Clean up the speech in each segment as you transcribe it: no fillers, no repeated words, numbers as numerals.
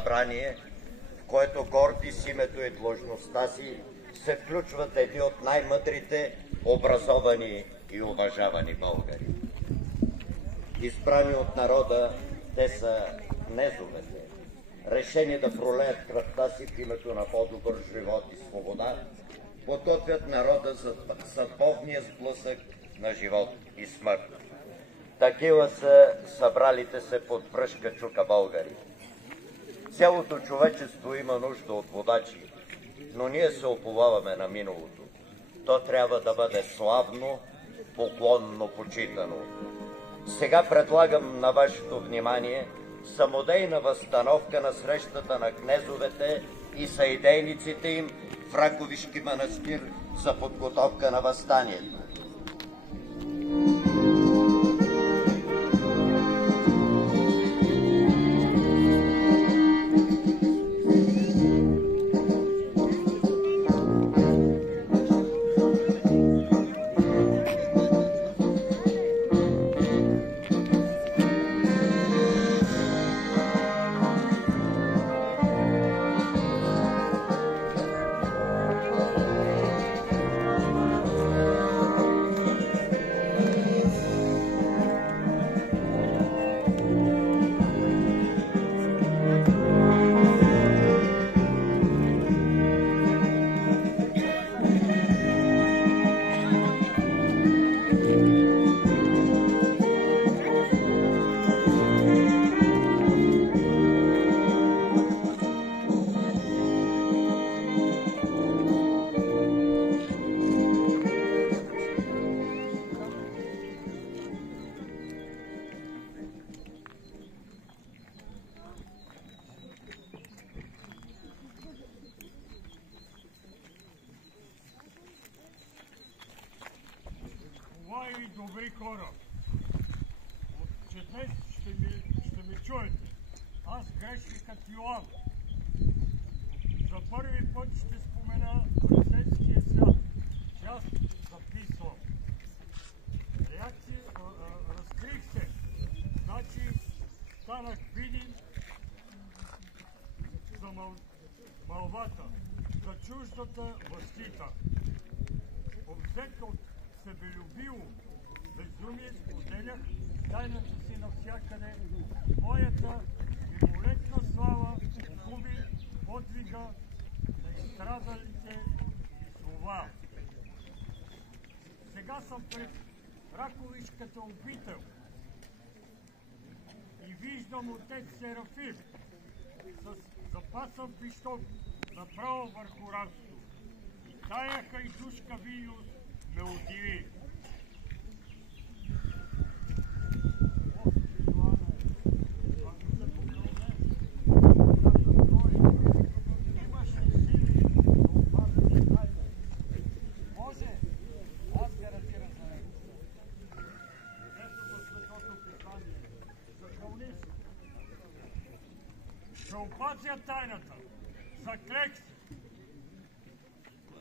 събрание, в което горди с името и длъжността си се включват едни от най-мъдрите, образовани и уважавани българи. Избрани от народа, те са кнезовете, решени да пролеят кръвта си в името на по-добър живот и свобода, подготвят народа за съдбовния сблъсък на живот и смърт. Такива са събралите се под връшка чука българи. Цялото човечество има нужда от водачи, но ние се уповаваме на миналото. То трябва да бъде славно, поклонно почитано. Сега предлагам на вашето внимание самодейна възстановка на срещата на кнезовете и съидейниците им в Раковишки манастир за подготовка на въстанието. Добри хора, че днес ще ми чуете. Аз грешникът Йоан. За първи път ще спомена християнския свят. Част записвам. Реакция, разкрих се. Значи станах видим за мълвата, за чуждата възхита. Обзет от себелюбиво безумие споделях тайната си навсякъде. Моята мимолетна слава губи подвига на изстрадалите слова. Сега съм пред Раковишката обител и виждам отец Серафим с запасан пищов направо върху расто. И тая хайдушка видеост ме удиви. Ще опазя тайната. Заклех се.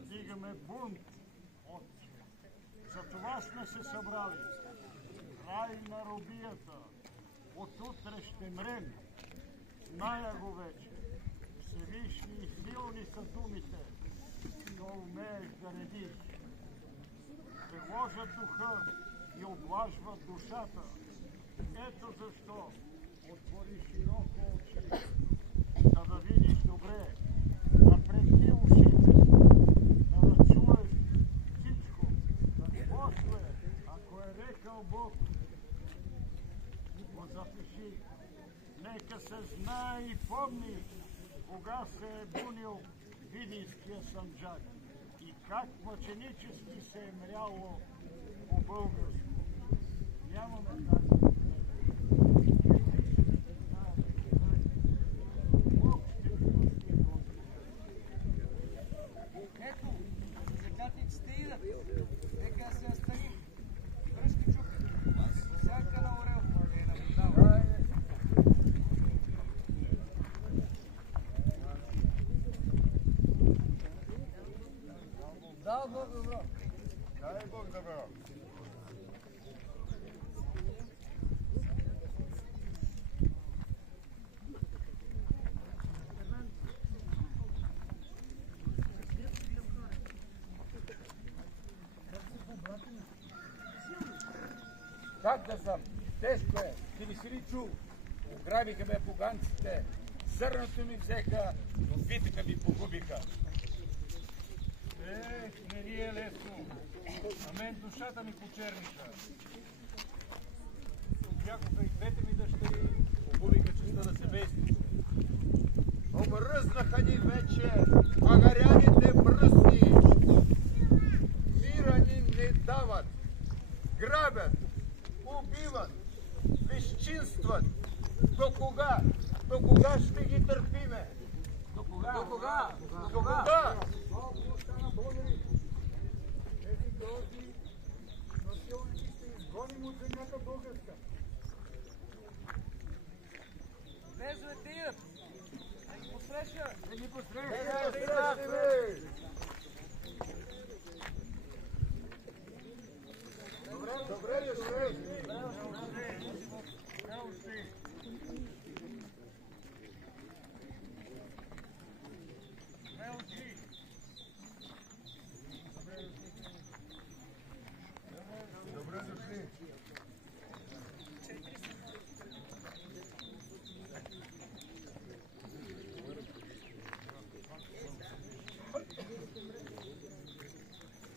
Дигаме бунт. За това сме се събрали. Край на робията. От утре ще мрем. Зная го вече. Всевишни и силни са думите. Но умееш да редиш. Приложат духа и облажват душата. Ето защо отвори широко очи, за да видиш добре. Напрегни ушите, за да чуеш всичко. После, ако е рекал Бог, го запиши. Нека се знае и помни, кога се е бунил Видинския санджак и как мъченически се е мряло по българско. Нямаме тази. Ето, закатниците идат. Нека се настани. Връшки чук. Сянка на орел. Не наблюдава. Да, Бог добро. Дай Бог добро. Как да съм? Тежко е. Ти ли си ли чул? Ограбиха ме поганците. Зърното ми взеха, но битъка ми погубиха. Не ни е лесно. На мен душата ми почерниха. Бягоха и двете ми дъщери, погубиха честта на семейството. Обръзнаха ни вече магаряните бръсни. Мира ни не дават. Грабят, убиват, безчинстват. До кога? До кога ще ги търпиме? До кога? До кога? До кога? Тези грозни насилници ще изгоним от земята българска. Князовете идат. Да ги посреща. Да ги Добре, добре.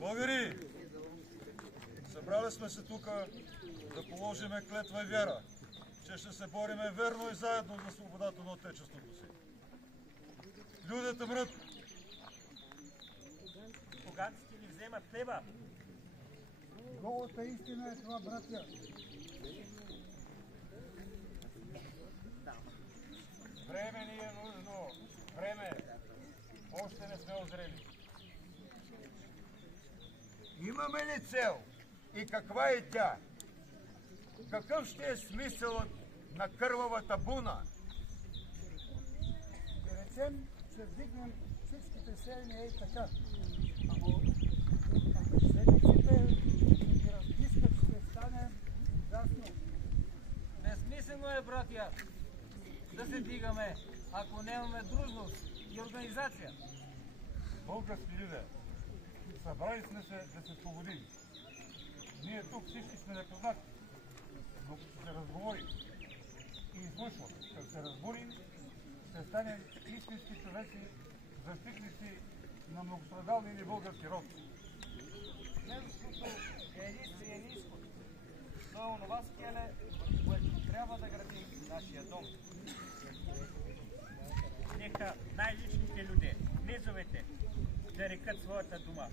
Българи, събрали сме се тук да положиме клетва и вяра, че ще се бориме верно и заедно за свободата на отечеството си. Людите мрът. Поганците ни вземат хлеба. Голата истина е това, братя. Време ни е нужно. Време. Още не сме озрели. Имаме ли цел? И каква е тя? Какъв ще е смисълът на кървавата буна? Да речем, че вдигнем всичките селени ей така. Ако седмиците ги разпискат, ще стане ужасно. Безсмислено е, братя, да се дигаме, ако нямаме дружност и организация. Български люди, събрали сме се да се свободим. Ние тук всички сме непознати, но ще се разговорим и изслушваме. Като се разбудим, ще станем истински човеци, защитници на многострадалния ни български род. Княжеството е единствения изход. То е онова скеле, върху което трябва да градим нашия дом. Нека най-личните люди, князовете, да рекат своята дума.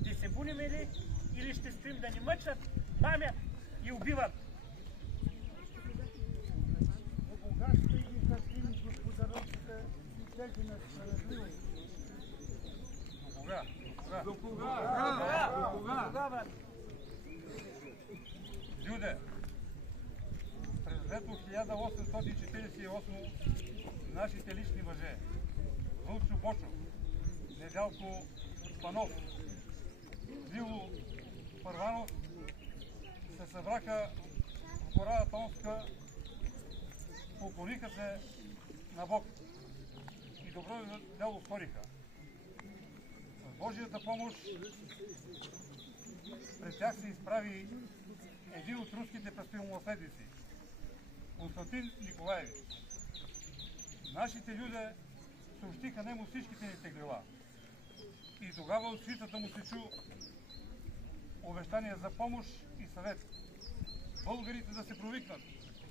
Ще се буним ли или ще стоим да ни мъчат, мамят и убиват? До кога ще ги търпим, господарите, и тези несправедливи? До кога? До кога? Люде, през лето 1848 нашите лични мъже Вълчо Бочов, Недялко Панов, Вило Първанов се събраха в гора Тонска, поклониха се на Бог и добро дело сториха. С Божията помощ пред тях се изправи един от руските престолонаследници, Константин Николаевич. Нашите люди съобщиха нему всичките ни теглила. И тогава от свитата му се чу обещание за помощ и съвет. Българите да се провикнат,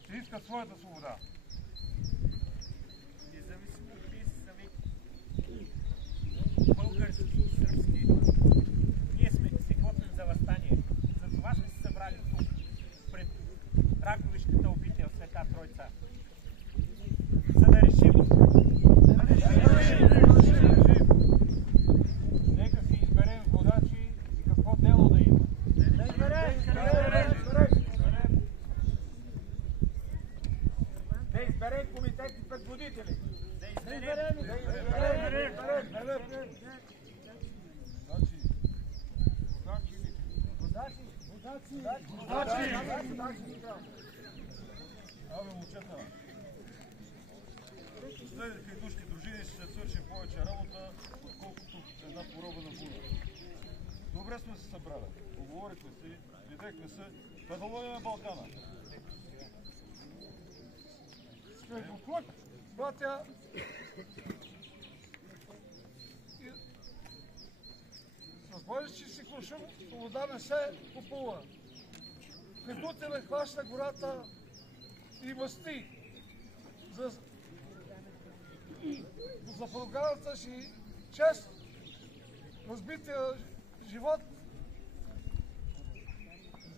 че искат своята свобода. Независимо от тези съвети, български и сръбски, ние се готвим за въстание. Затова сме се събрали тук, пред Раковишката обител Света Тройца. За да решим. Нека си изберем водачи и какво дело да има. Да изберем комитет и предводители. Абе, момчета, следвайки душки дружини ще се свърши повече работа, отколкото една пороба на буна. Добре сме се събрали, поговорихме си, видяхме се Педалуване на Балкана. Скъпоклък, братя, с бъдещи си куршум, вода не се купува. Предутеле хваща гората и мъсти за проганата си чест, разбития живот,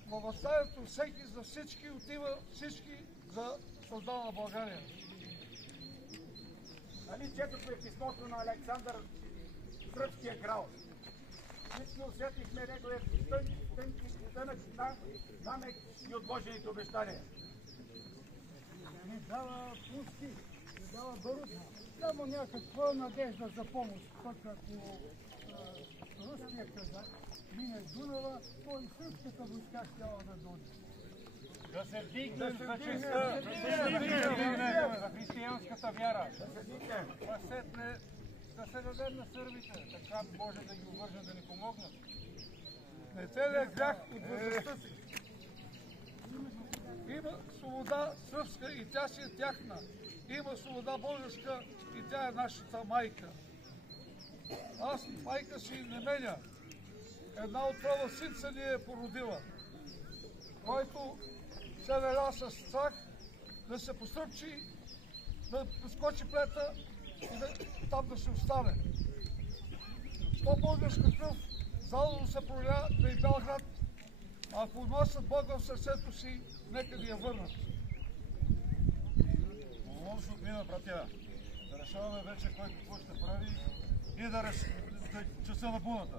във възстанието всеки за всички отива, всички за свобода на България. Нали четохме писмото на Александър, сръбския крал. Всички усетихме неговия тънък намек и отложените обещания. Не дава пусти, не дава барут, само някаква надежда за помощ. Пък ако руския казак мине Дунава, то и сръбската войска щяла да дойде. Да се вдигнем за честа, за християнската вяра. Сетне да се дадем на сърбите, така може да ги увържем да ни помогнат. Не целият грях от възрастта си. Има свобода сръбска и тя си е тяхна. Има свобода българска и тя е нашата майка. Аз майка си не меня. Една отрова синца ни е породила, който се веля с страх да се постръпчи, да прескочи плета и там да се остане. То българска кръв зално се проля да и Белград, а ако носят Бога в сърцето си, нека да я върнат. Лошо отмина, братя. Да решаваме вече кой какво ще прави и да решим часа на буната.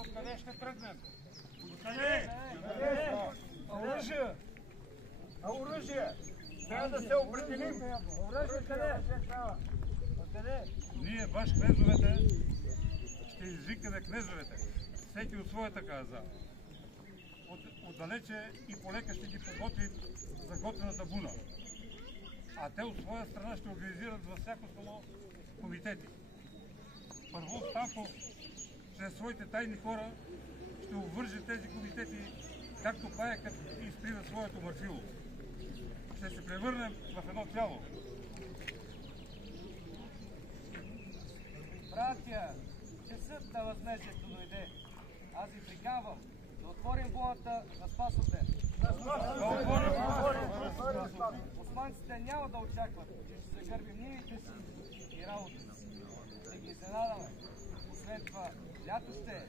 Откъде ще тръгнем? Къде? Оръжие! Оръжие! Трябва да се определим. Оръжие къде? Къде? Ние, баш кнезовете, ще извикаме кнезовете. Всеки от своята каза. Отдалече и полека ще ги подготви за готвената буна. А те от своя страна ще организират във всяко село комитети. Първо Станков, чрез своите тайни хора, ще обвърже тези комитети, както паякът изтрива своето мъртвило. Ще се превърнем в едно цяло. Братя, часът на възмездието дойде. Аз ви приканвам да отворим булата на Спасовден. Османците няма да очакват, че ще загърбим нивите си и работата си. Да ги изненадаме. Освен това, лято ще,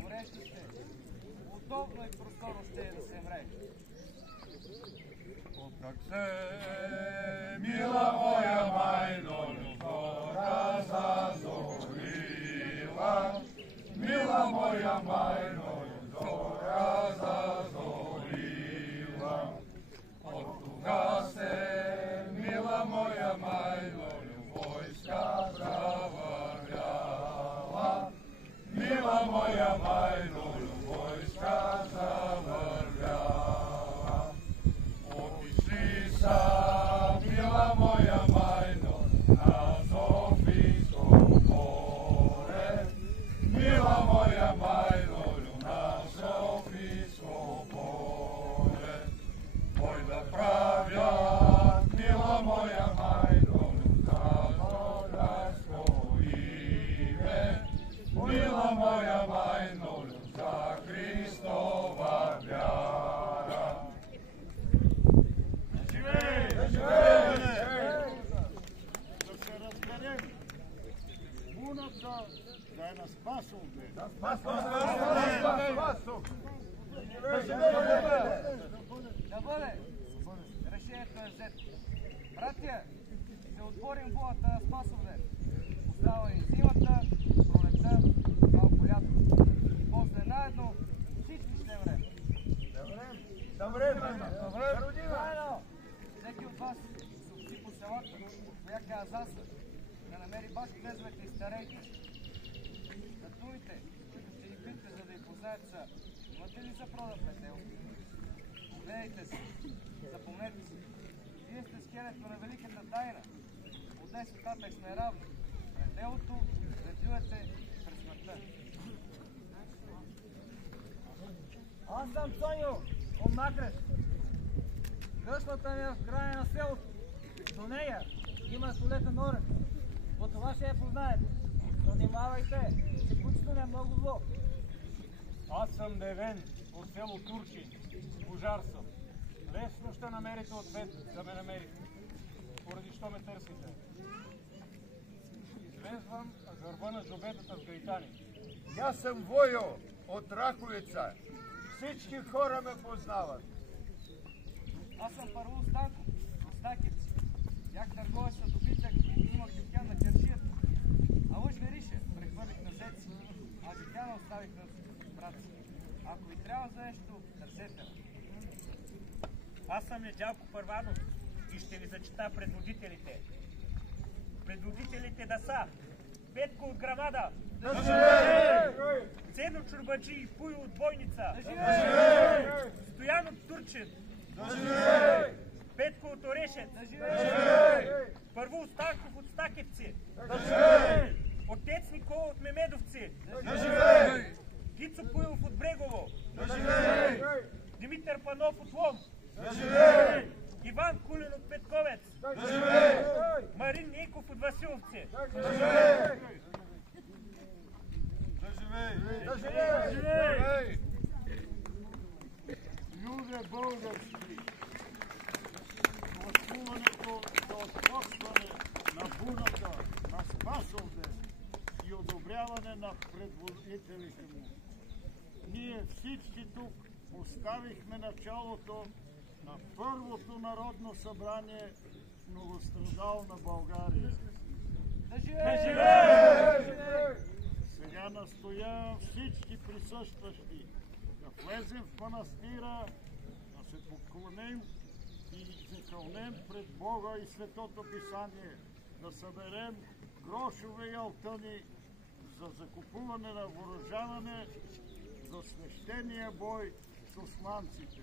горещо ще, удобно и просторно ще е да се мре. Как се, мила моя майно, любора зазорила, мила моя майно, любора зазорила. От тога се, мила моя майно, любойска завървяла, мила моя майно, любойска завървяла. Отишли са, мила моя майно, на Софийско поле, мила моя майно, на Софийско поле. Кой да правят, мила моя майно, за Зорянско име, мила моя майно, за Христова вяра. Да се разберем. Буната да е на Спасовден. Да бъде! Решението е взето. Братя, ще отворим булата на Спасовден. Остава ни зимата, пролетта, малко лято. И после наедно всички ще време. Всеки от вас съобщи по селата, коя казаса, да намери баш кнезовете и старейки. Татуите, които ще ги питате, за да ги познаят са, имате ли за прода предел? Погледайте се, запомнете си. Вие сте скелето на великата тайна. От днес нататък сме равни. Пред делото, пред живете, пред смъртта. Аз съм Цоньо, от Накреш. Гъшлата ми е в края на селото. До нея има столетен орен. По това ще я познаете. Но внимавайте, че кучето не е много зло. Аз съм Девен от село Турчин. Пожар съм. Лесно ще намерите ответ да ме намерите. Поради що ме търсите. Излезвам гърба на жобетата с гайтани. Аз съм Войо от Раковица. Всички хора ме познават. Аз съм Първо Станко, от Стакевци. Бях търговец на добитък и имах дюкян на чершията. А лъж верише, прехвърлих на зеци, а дюкяна оставих на брат си. Ако ви трябва за нещо, търсете. Аз съм Недялко Първанов и ще ви зачита предводителите. Предводителите да са Петко от Грамада, Цено Чурбаджи и Пуйо от Бойница, Стоян от Турчин, Петко от Орешец, Първо Станков от Стакевци, Отец Никола от Мемедовци, Гицо Пуилов от Брегово, Димитър Панов от Лом, Иван Кулин от Петковец, Марин Нейков от Василовци. Люде български, гласуването за отпочване на буната на Спасовден и одобряване на предводителите му. Ние всички тук поставихме началото на първото народно събрание в многострадална България. Сега настоявам всички присъстващи да влезем в манастира, да се поклоним и закълнем пред Бога и Светото Писание, да съберем грошове и алтъни за закупуване на въоръжаване за свещения бой с османците.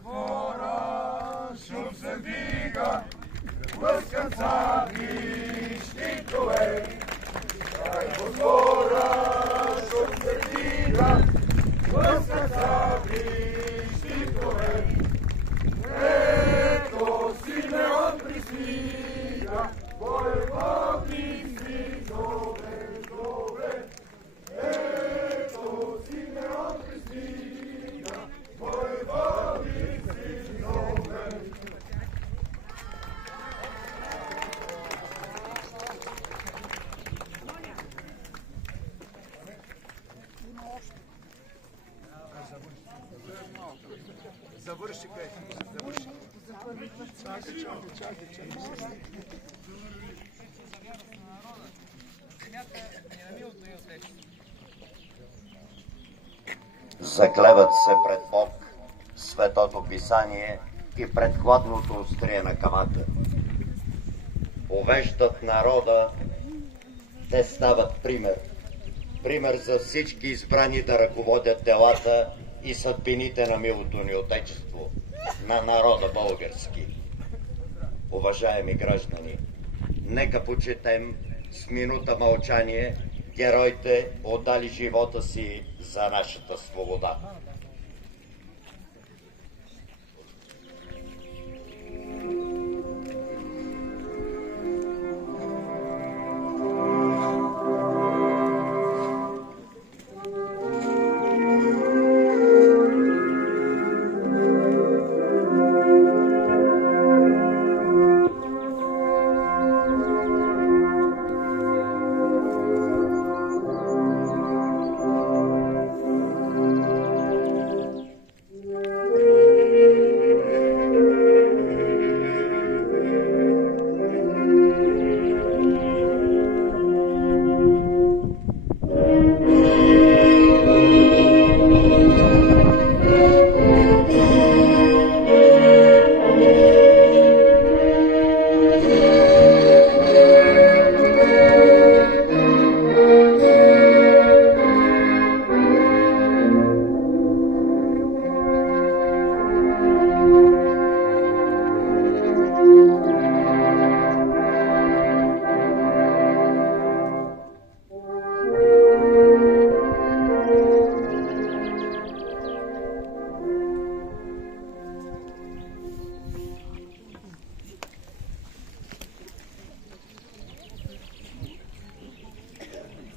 Двора шум се дига, лъскаца и щитове. Край двора шум се дига, лъскаца и щитове. Ето Симеон пристига, войводни синове, добре. Ето Симеон пристига, войводни синове. Завърши, къде? Завърши. Чакай. Заклеват се пред Бог, Светото Писание и пред хладното острие на камата. Увеждат народа, те стават пример. Пример за всички избрани да ръководят делата и съдбините на милото ни Отечество, на народа български. Уважаеми граждани, нека почетем с минута мълчание героите, отдали живота си за нашата свобода.